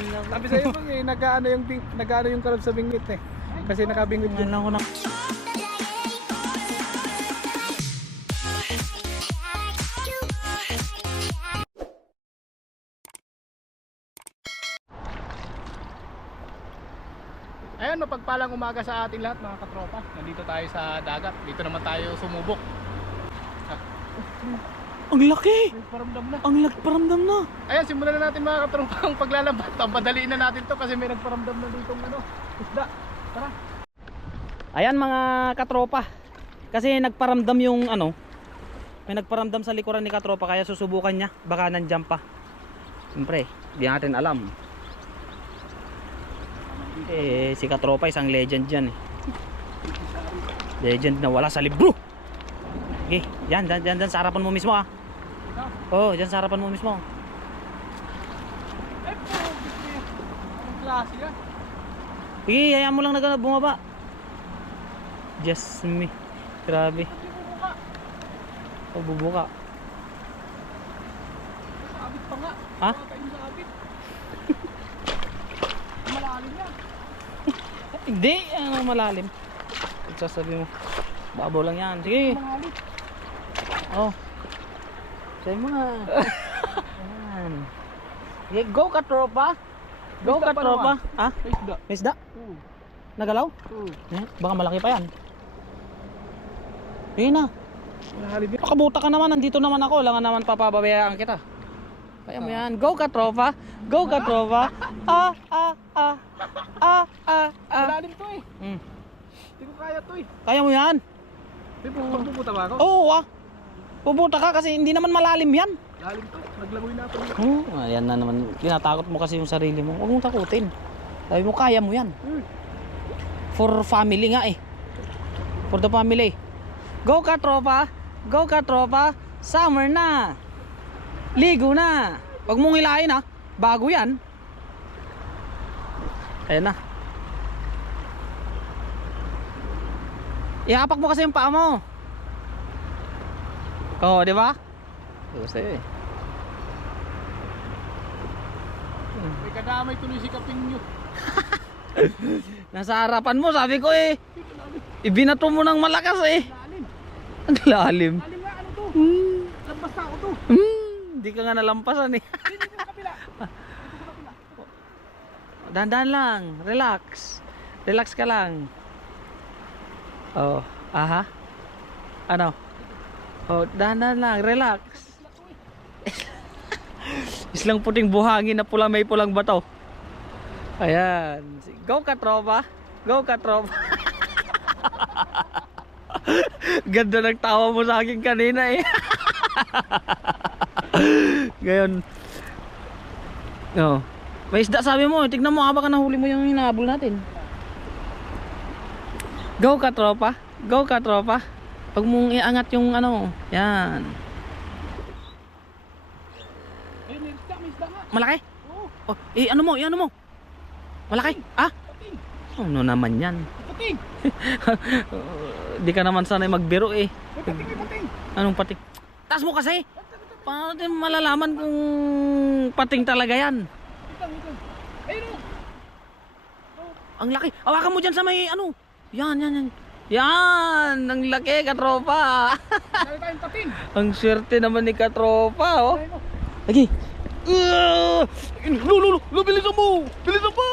Sabi sa'yo pag nag-ano yung karab sa bingwit eh. Kasi nakabingwit yun. Ngayon ko na. Ayun, mapagpalang umaga sa ating lahat mga katropa. Nandito tayo sa dagat. Dito naman tayo sumubok. Ang laki! Nagparamdam na. Ang nagparamdam na. Ayan, simulan na natin mga katropa ang paglalambat. Padaliin na natin to kasi may nagparamdam na dito isda. Tara. Ayan mga katropa. Kasi nagparamdam yung may nagparamdam sa likuran ni katropa kaya susubukan niya. Baka nandiyan pa. Siyempre, di natin alam. Si katropa isang legend dyan eh. Legend na wala sa libro. Okay, yan sa harapan mo mismo ah. Oh, dyan sa harapan mo mismo. Eh, anong klase yan? Sige, hayaan mo lang na bumaba. Just me. Grabe. Bubuka. Sabit pa nga. Ha? Sabit. Malalim yan. Hindi, malalim. Sasabi mo, babaw lang yan. Sige. Malalim. Oh. Sabi mo nga. Ayan. Sige, go ka tropa. Go May isda ka pa tropa. naman. Ha? May isda. May isda? Nagalaw? Baka malaki pa yan. Sige na. Malalim yan. Pakabuta ka naman, nandito naman ako. Langan naman papababayaan kita. Kaya mo yan. Go ka tropa. Go ka tropa. Malalim to eh. Mm. Hindi ko kaya to eh. Kaya mo yan. Pupunta ba ako? Oo ah. Pubuta ka kasi hindi naman malalim yan. Lalim to. Naglangoy na ako. Ayan na naman. Tinatakot mo kasi yung sarili mo. Huwag mong takutin. Sabi mo kaya mo yan. For family nga eh. For the family. Go ka tropa. Go ka tropa. Summer na. Ligo na. Huwag mong hilahin ha. Bago yan. Ayan na. Ihapak mo kasi yung paa mo. Oh, di ba? Gusto eh. May kadamay tuloy si Kapinyo. Nasa harapan mo, sabi ko eh. Ibinato mo ng malakas eh. Lalim. Ang lalim. Lalim nga ano to. Lampas na ako to. Hindi ka nga nalampasan eh. Dito sa kabila. Dahan-dahan lang. Relax. Relax ka lang. Oh, aha. Ano? Oh, dahan-dahan lang. Relax. Islang puting buhangin na pula may pulang bato. Ayan. Go ka tropa. Go ka tropa. Ganda ng tawa mo sa akin kanina eh. Ngayon. Oh. May isda sabi mo. Tignan mo baka nahuli mo yung hinahabol natin. Go ka tropa. Go ka tropa. Pag mong iangat yung yan. Ayun, may isda nga. Malaki? Oo. Oh, ano mo? Malaki? Ah? Pating. Ano naman yan? Pating. Di ka naman sanay magbiro eh. May pating. Anong pating? Taas mo kasi. Paano natin malalaman kung pating talaga yan? Ito. Ayun o. Ang laki. Hawakan mo dyan sa may Yan. Yan. Ang laki katropa. Dali tayong pating. Ang swerte naman ni katropa oh. Ayun o. Lagi. Lo, bilisan mo. Bilisan mo.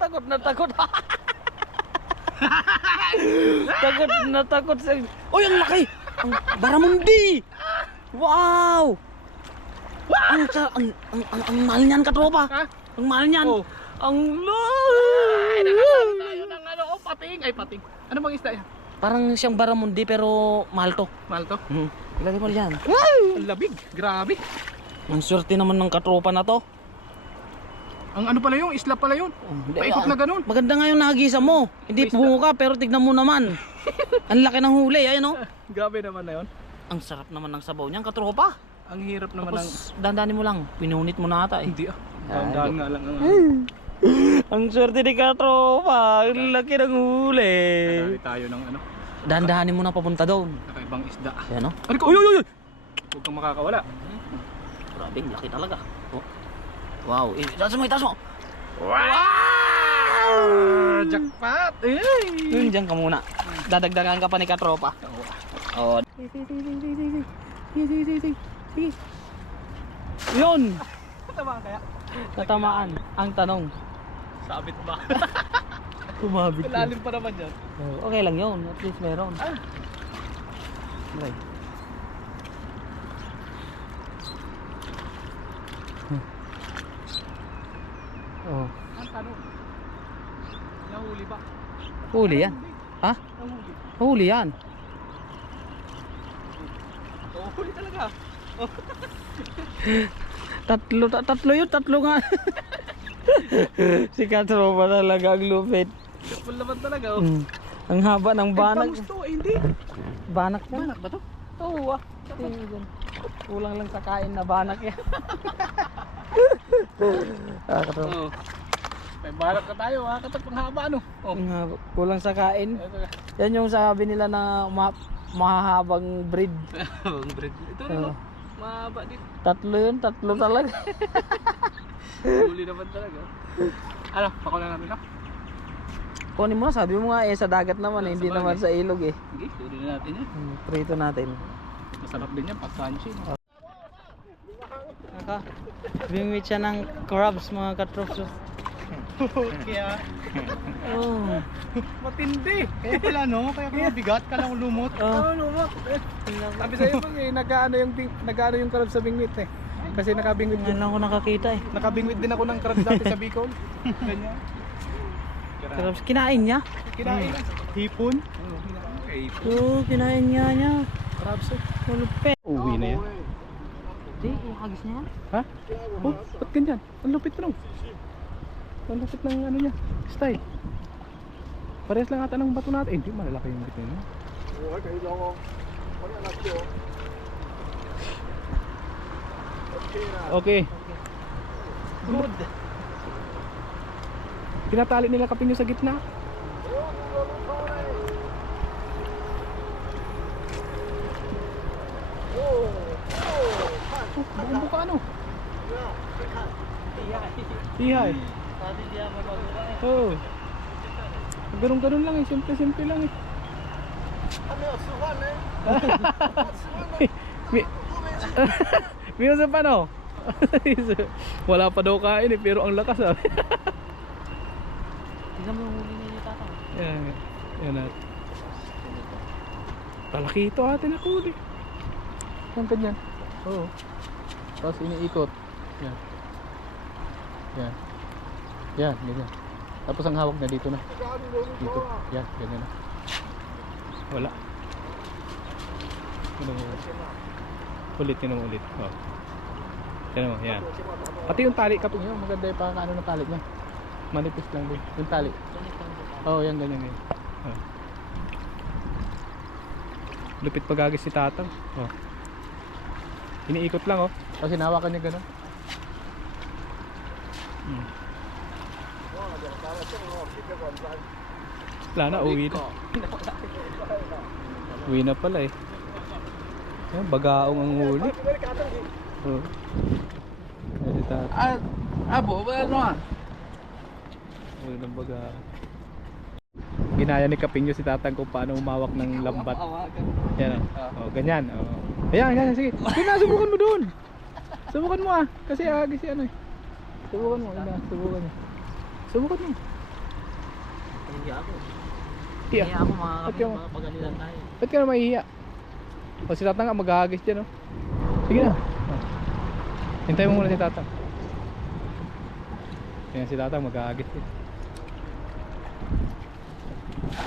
Takot na takot. Takot sa. Oy, ang laki. Ang baramundi. Wow. Ang mahal niyan katropa. Ha? Ang mahal niyan. Oh. Ang Ay, nakakaroon tayo ng pating. Ay, pating. Ano bang isda yan? parang siyang baramundi pero mahal to. Mahal to. Ilagay mo diyan. Ang labig. Grabe. Ang swerte naman ng katropa na to. Ang ano pala yung isla pala yun. Paikot na ganun. Maganda nga yung nahagisa mo. Hindi bungo ka pero tignan mo naman. Ang laki ng huli, ayun oh. Grabe naman na yun. Ang sarap naman ng sabaw niyan, katropa. Ang hirap naman ng... Tapos dandanin mo lang, pinunit mo na ata eh. Hindi ah. Dahan nga lang ang... Ang swerte ni katropa, ang laki ng huli. Nadali tayo ng ano. Dahan-dahanin mo na papunta doon. Kakaibang isda. Ayan oh. Ano ko? Uy! Huwag kang makakawala. Grabe, laki talaga. Oh. Wow, itaas mo, itaas mo. Wow! Jackpot! Yun, dyan ka muna. Dadagdagan ka pa ni katropa. Oo. Sige. Yun! Tama kaya? Natamaan. Ang tanong. Sabit ba? Kumabit yun. Lalim pa naman yan. Okay lang yun. At least meron. Okay. Oh. Ang tanong. Nahuli ba? Huli yan. Ha? Nahuli. Huli yan. Oo, huli talaga. Tatlo yun. Tatlo nga. Si katropa talaga ang lupit. Full naman talaga. Oh. Ang haba ng banak. Bangus to, hindi. Banak yan. Banak ba to? Oo ah. Tingnan dyan. Kulang lang sa kain na banak yan. Katropa. Oo. May banak ka tayo ha. Katat pang haba ano. Oh. Ang haba. Kulang sa kain. Yan yung sabi nila na mahahabang breed. Habang bread. Ito rin Oo. oh. Mahaba din. Tatlo yun. Tatlo talaga. Huli naman talaga. Ano? Pakulan namin na? Kunin mo, sabi mo nga sa dagat naman Sa hindi bagay. naman sa ilog eh. Sige, huli na natin yan. Prito natin. Masarap din yan pag crunchy. No? Bingwit siya ng crabs mga katrops. Kaya Oh. matindi. Kaya pala no, kaya bigat ka lang lumot. Oh. Lumot. Sabi sa'yo mo nag-aano yung crab sa bingwit eh. Kasi nakabingwit Ngayon lang ako nakakita eh. Nakabingwit din ako ng crab dati sa Bicol. Ganyan. Crabs, kinain niya? Kinain. Hipon. Oo, kinain niya. Crabs eh. Malupit. Uwi na yan. Di, ihagis niya yan. Ha? Oh, ba't ganyan? Ang lupit no. Ang lupit ng ano niya. Style. Parehas lang ata ng bato natin. Eh, hindi malalaki yung bito niya. Okay. Good. Tinatali nila kapinyo sa gitna. Buong buka ano? Ihay. Oh. Ganun-ganun lang eh. Simple lang eh. Mio sa paano? Wala pa daw kain eh, pero ang lakas ah. Tingnan mo yung huli niya yung tatang. Yan, yan na. Talaki ito atin ako eh. Yan ganyan. Oo. Tapos iniikot. Yan. Yan. Yan, ganyan. Tapos ang hawak na dito na. Dito. Yan, ganyan na. Wala. Tignan mo. Ulit, tignan mo ulit. Oh. Tignan mo, yan. Pati yung tali kapag nyo, maganda yung pakakaano ng tali niya. Manipis lang din. Yung tali. Oo, yan, ganyan ganyan. Oh. Lupit pagagis si tatang. Oh. Iniikot lang oh. Tapos hinawakan niya gano'n. Wala na, uwi na. Uwi na pala eh. Yan, bagaong ang huli. Oh. Yan si tatang. Abo, ano ah? Uwi ng bagaong. Ginaya ni Kapinyo si tatang kung paano umawak ng lambat. Yan oh. Oh, ganyan. Oh. Ayan, ganyan, sige. Sige na, subukan mo doon. Subukan mo ah. Kasi agis si ano eh. Subukan mo, ina, subukan mo. Subukan mo. Hindi ako. Hiya. Hindi ako mga Ba't ka- mga pagalitan tayo. Ba't ka na mahihiya? O si tatang nga maghahagis dyan oh. Sige na. Oh. Hintay mo muna si tatang. Ayan si tatang maghahagis din.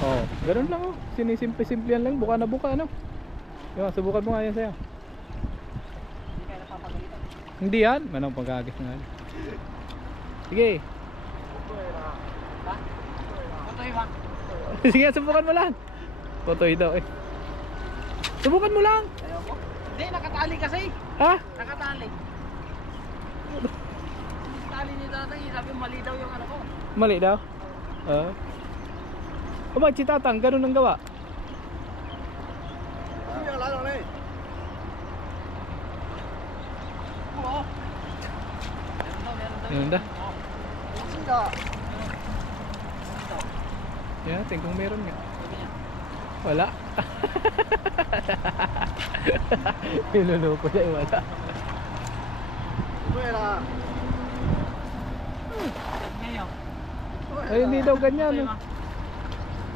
Oh, ganun lang oh. Sinisimple-simple yan lang. Buka na buka ano. Yung, subukan mo nga yan sa'yo. Hindi kayo napapagalitan. Hindi yan. Manong paghahagis na yan. Sige. Otoy ba? Sige, subukan mo lang. Potoy daw eh. Subukan mo lang. Ayoko. Hindi, nakatali kasi. Ha? Nakatali. Tali ni tatang, sabi mali daw yung ano ko. Mali daw. O ba't si tatang? Ganun ang gawa. Oo. Meron daw Ganda. Yan natin kung meron nga. Wala. Niluloko niya, wala. Ay, hindi daw ganyan.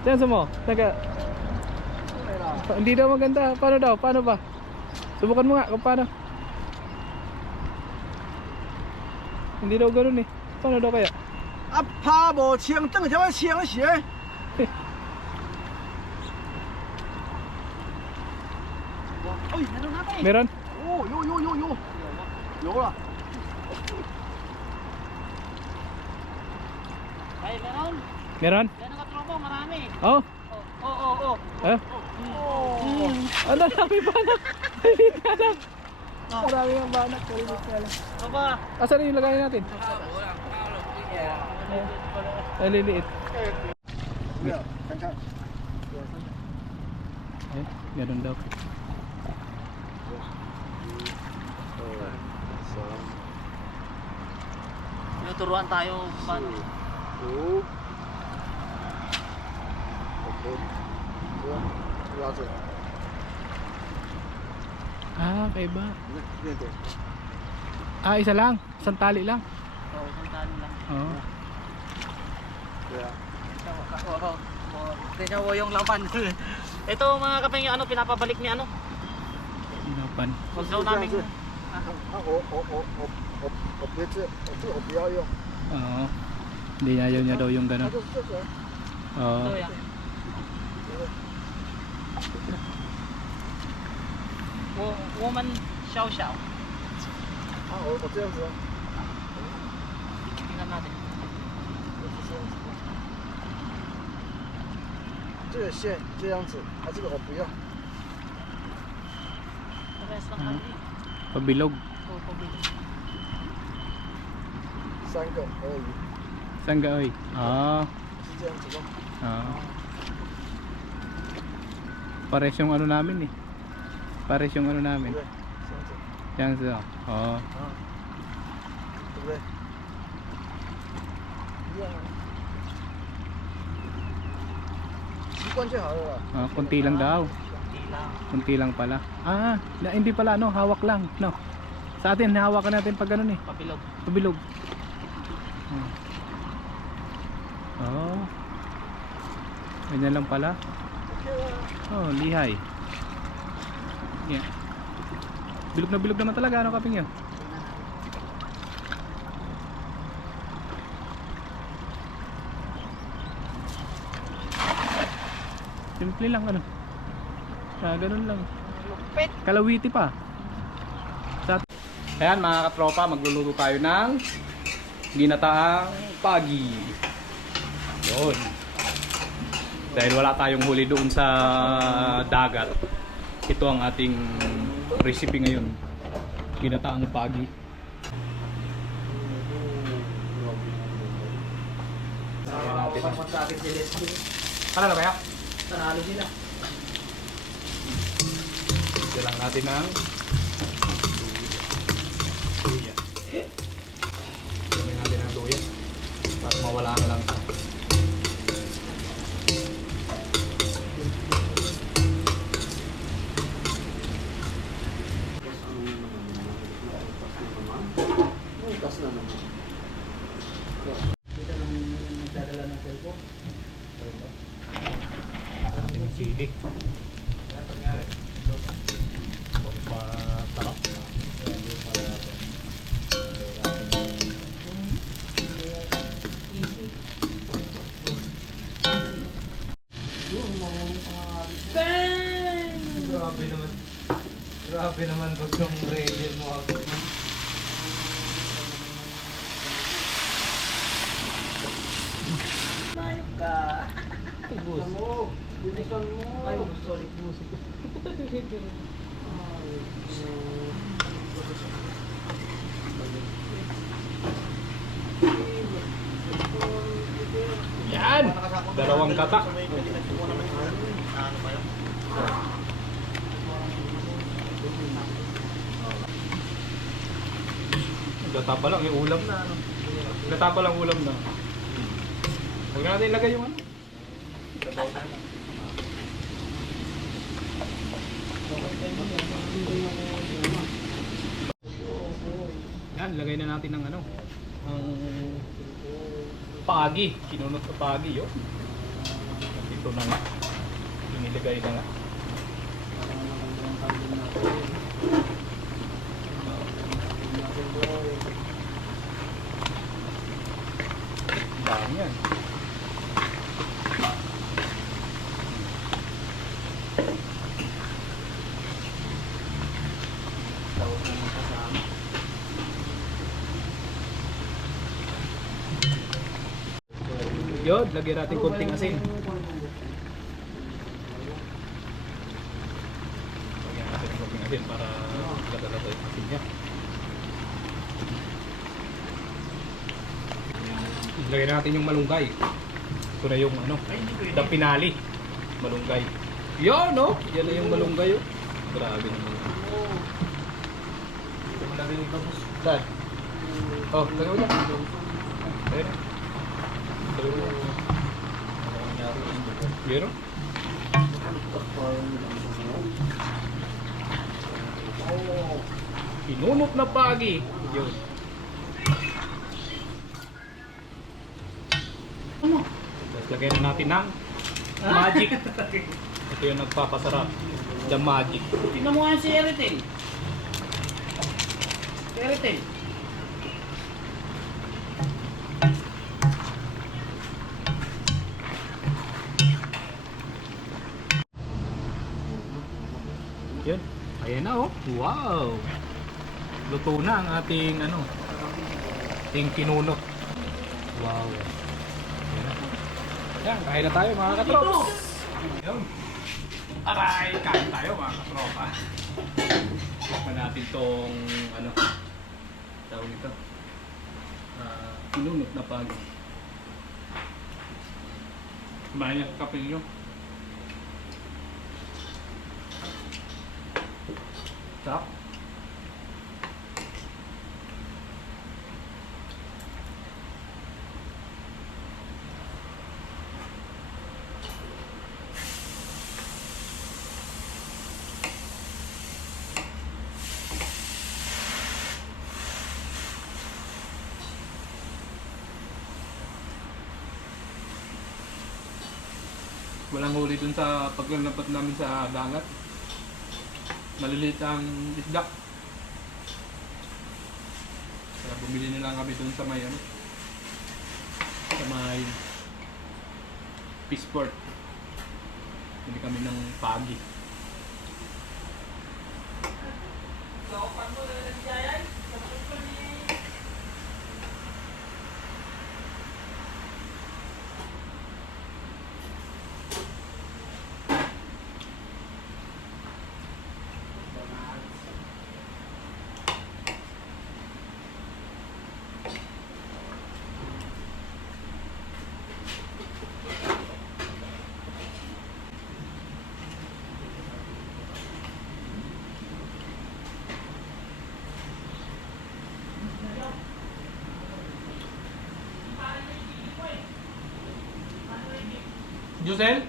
Diyan sa mo. Hindi daw maganda. Paano daw? Paano ba? Subukan mo nga kung paano. Hindi daw ganun eh. Paano daw kaya? 啊，爬无枪，等下我枪血。哎，meron na tayo. Meron? Oh, yo. Yo lah. Ay, meron. Meron? Yan ang katropa, marami. Oh. Oo. Eh? Ano dami banak? Hindi ka alam. Marami ang banak. Hindi ka alam. Ano ba? Asan yung lagay natin? Ay, liliit. Iya, kan. Eh, ganun daw. Tinuturuan tayo paano. Ah, kaiba. Ah, isa lang. Isang tali lang. Oo, sandali lang. Oo. Tingnan mo yung laban. Ito mga kapeng, ano, pinapabalik ni ano. Sinapan. Huwag daw namin. Oo. Hindi ayaw niya daw yung gano'n. Oo. Ito yan. Woman Xiao Xiao. Tingnan natin. 这个线这样子，这个我不要。 Rest ng Ah. kami. Pabilog. Oo, pabili. 3个而已， Saan ka, oy? Ah. 是这样子吗？ Ah. Pares yung ano namin eh. Pares yung ano 对 namin. 不对？这样子， Yan siya. Oo. 对不对？一样啊。习惯就好了啦。 Ah, kunti lang daw. Hindi lang. Kunti lang pala. Ah, hindi pala no, hawak lang, no. Sa atin hawakan natin pag ganun eh. Pabilog. Pabilog. Oh. Ganyan lang pala. Oh, lihay. Yeah. Bilog naman talaga, ano kaping yun? Simple lang ano. Ganun lang. Lupit. Kalawiti pa. Ayan mga katropa, magluluto tayo ng ginataang pagi. Yun. Dahil wala tayong huli doon sa dagat, ito ang ating recipe ngayon. Ginataang pagi. Ano na kaya? Tanalo sila. Ito lang natin ng luya. Ito natin ng luya para mawala ang langsa. Bukas na naman. Dito lang nagdadala ng cellphone. Natin ng chili. Masarap. Grabe naman pag yung radio mo ako. Mayok ka. Mo, bilisan mo. Ay, sorry, musik. Yan! Dalawang kata. Ano ba yun? Gata pa lang, yung ulam na ano. Gata pa lang ulam na. Huwag na natin ilagay yung ano. Sabaw na. Yan, lagay na natin ng ano. Ang pagi. Kinunot na pagi yun. Ito na nga. Inilagay na nga. Dami yan. Yun, lagyan natin konting asin. Lagyan natin konting asin para kadalato yung asin niya. Lagyan natin yung malunggay. Ito na yung ano, the finale. Malunggay. Yan, no? Yan na yung malunggay. Oh. Grabe naman. Saan? Oh, lagyan mo dyan. Ayun. Pero? Inunot na pagi. Yun. Ano? Tapos lagyan na natin ng magic. Ito yung nagpapasarap. The magic. Tingnan mo nga si Eritel. Si Eritel. Yun. Ayan na oh. Wow. Luto na ang ating ano. Ating kinunot. Wow. Ayan na. Yan, kain na tayo mga katrops. Yun. Aray, kain tayo mga katropa. Tikman natin tong ano. Tawag ito. Kinunot na pag. Kumain niya kape nyo. Sarap. Walang huli dun sa paglalapat namin sa dagat. Maliliit ang isda. Kaya bumili na lang kami dun sa may ano, sa may Peaceport. Bili kami ng pagi. Josel?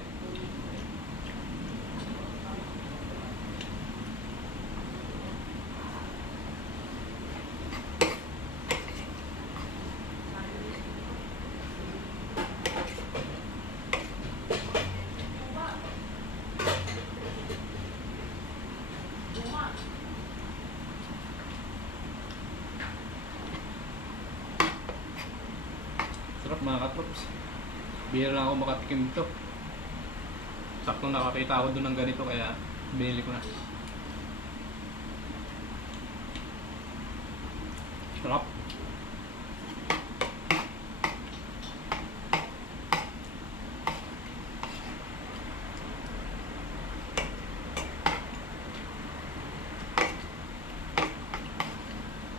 Sarap mga katrops. Bihira lang ako makatikim dito. Saktong nakakita ako doon ng ganito kaya binili ko na. Sarap.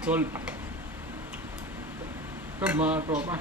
Solve. Ito mga tropa.